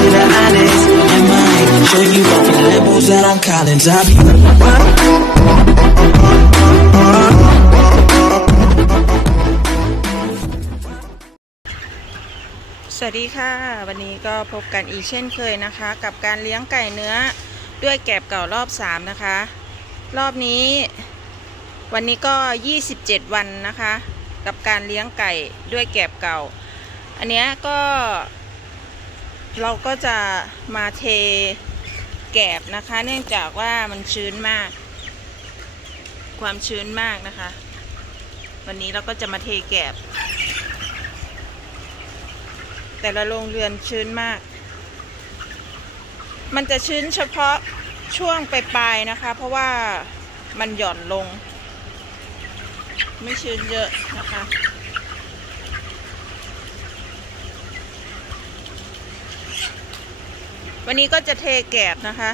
to the honest. And might show you off in Lambos out on Collins. I'll be the สวัสดีค่ะ วันนี้ก็พบกันอีกเช่นเคยนะคะ กับการเลี้ยงไก่เนื้อด้วยแกบเก่ารอบ 3 นะคะ รอบนี้ วันนี้ก็ 27 วันนะคะ กับการเลี้ยงไก่ด้วยแกบเก่า อันนี้ก็ เราก็จะมาเทแกบนะคะ เนื่องจากว่ามันชื้นมาก ความชื้นมากนะคะ วันนี้เราก็จะมาเทแกบ แต่ละโรงเรือนชื้นมาก มันจะชื้นเฉพาะช่วงปลายๆนะคะ เพราะว่ามันหย่อนลง ไม่ชื้นเยอะนะคะ วันนี้ก็จะเทแกบนะคะ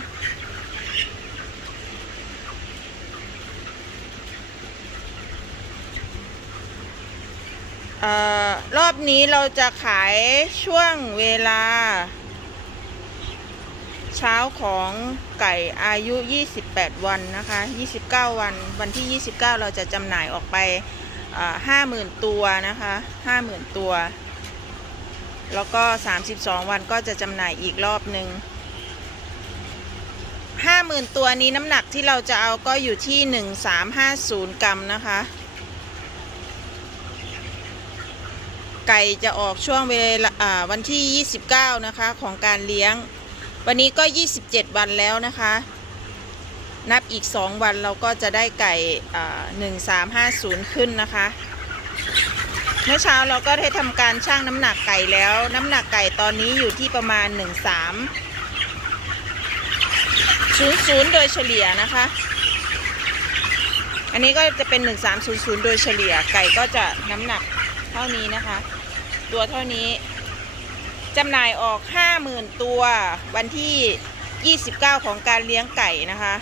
ออรอบนี้เราจะขายช่วงเวลา เช้าของไก่อายุ 28 วันนะคะ 29 วัน วันที่ 29 เราจะจำหน่ายออกไปห้าหมื่นตัวนะคะ 50,000 ตัวแล้วก็ 32 วันก็จะจำหน่ายอีกรอบหนึ่ง 50,000 ตัวนี้น้ำหนักที่เราจะเอาก็อยู่ที่ 1350 กรัมนะคะ ไก่จะออกช่วงเวลาวันที่ 29 นะคะของการเลี้ยง วันนี้ก็ 27 วันแล้วนะคะ นับอีก 2 วันเราก็จะได้ไก่อ่า1350 ขึ้นนะคะ เมื่อเช้าเราก็ได้ทำการชั่งน้ำหนักไก่แล้ว น้ำหนักไก่ตอนนี้อยู่ที่ประมาณ 13 00 โดยเฉลี่ยนะคะ อันนี้ก็จะเป็น 1300 โดยเฉลี่ย ไก่ก็จะน้ำหนักเท่านี้นะคะ ตัวเท่านี้จำหน่ายออก 50,000 ตัว วันที่ 29 ของการเลี้ยงไก่นะคะ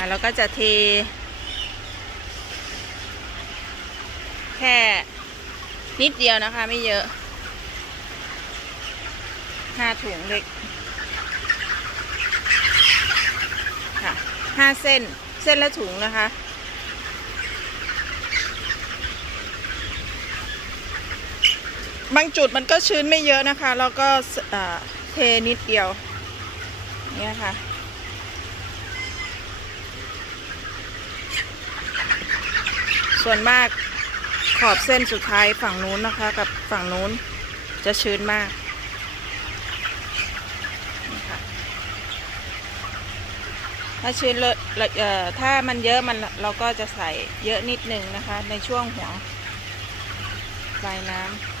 ค่ะแล้วก็จะเท แค่นิดเดียวนะคะไม่เยอะห้าถุงเล็กค่ะห้าเส้นเส้นละถุงนะคะบางจุดมันก็ชื้นไม่เยอะนะคะ แล้วก็เทนิดเดียว เนี่ยค่ะ ส่วนมากขอบเส้นสุดท้ายฝั่งนู้นนะคะ กับฝั่งนู้นจะชื้นมากถ้าชื้นเลยเอ่อถ้ามันเยอะมันเราก็จะใส่เยอะนิดนึงนะคะ ในช่วงหัวปลายน้ำ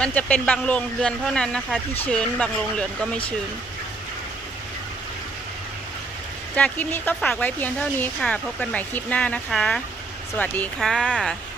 มันจะเป็นบางโรงเรือนเท่านั้นนะคะ ที่ชื้นบางโรงเรือนก็ไม่ชื้น จากคลิปนี้ก็ฝากไว้เพียงเท่านี้ค่ะ พบกันใหม่คลิปหน้านะคะ สวัสดีค่ะ